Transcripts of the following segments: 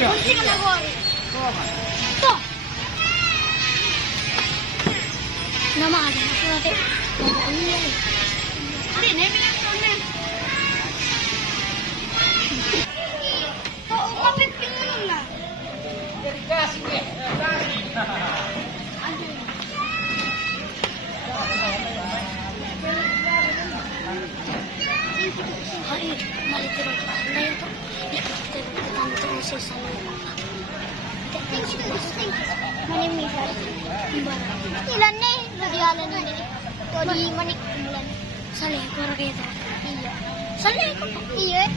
Kunci ka na ko. Ito. Nama ada aku nanti. Hindi, naibilang ko na. Oo, kapipin mo na. Ay, malitirong pa. Hindi ito. Ikot ko sa sana. Manimigas. Ilan na eh. Ladialan na nila. Todi manik umulan. Sali, para kayo ito. Iya. Sali ko pa. Iya eh.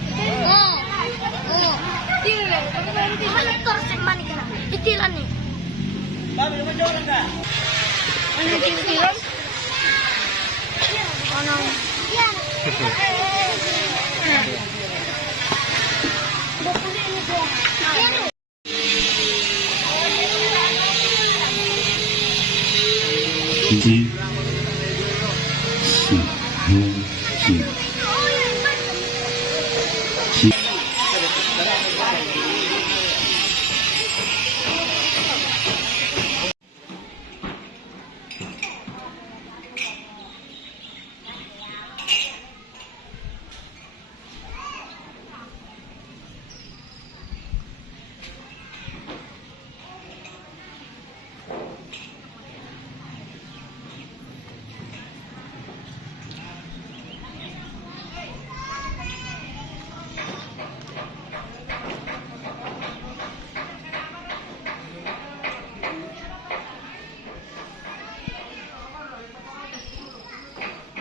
Oo. Oo. Iya eh. Halang torsin manik na. Itilan eh. Babi, naman dyan ka? Ano yung itilan? Ano? Yan. Bukuli niyo ko. Ano? Ji, si, hu, ji. Ji.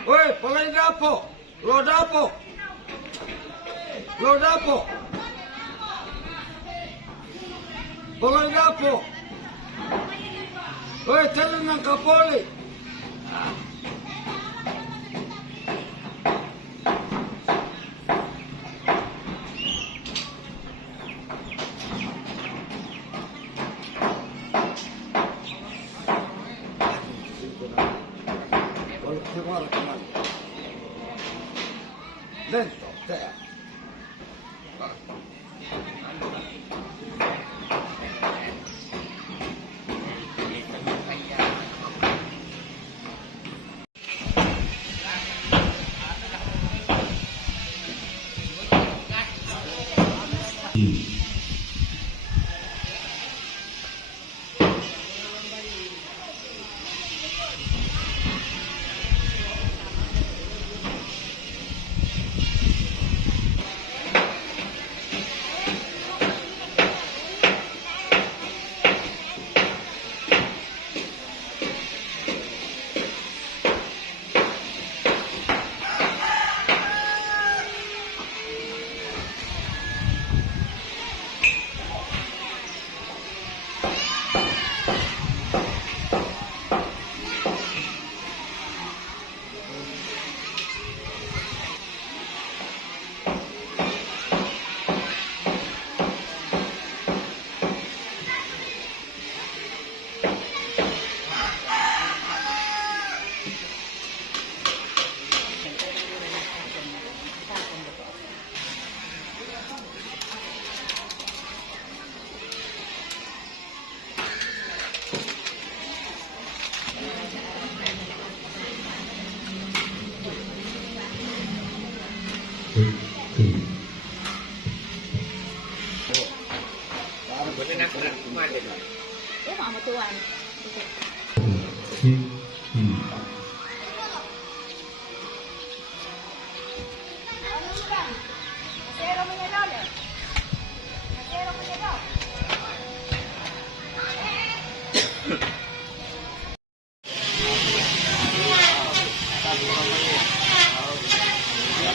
Oi, pagay dapo. Lo dapo. Lo dapo. Pagay dapo. Oi, tanan ng kapoli. Dentro, there.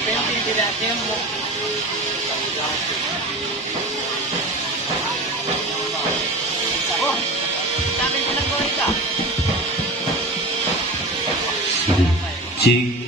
Depende sila. Tingnan mo. Oh! Sabi ko lang ko ito. 실, 직,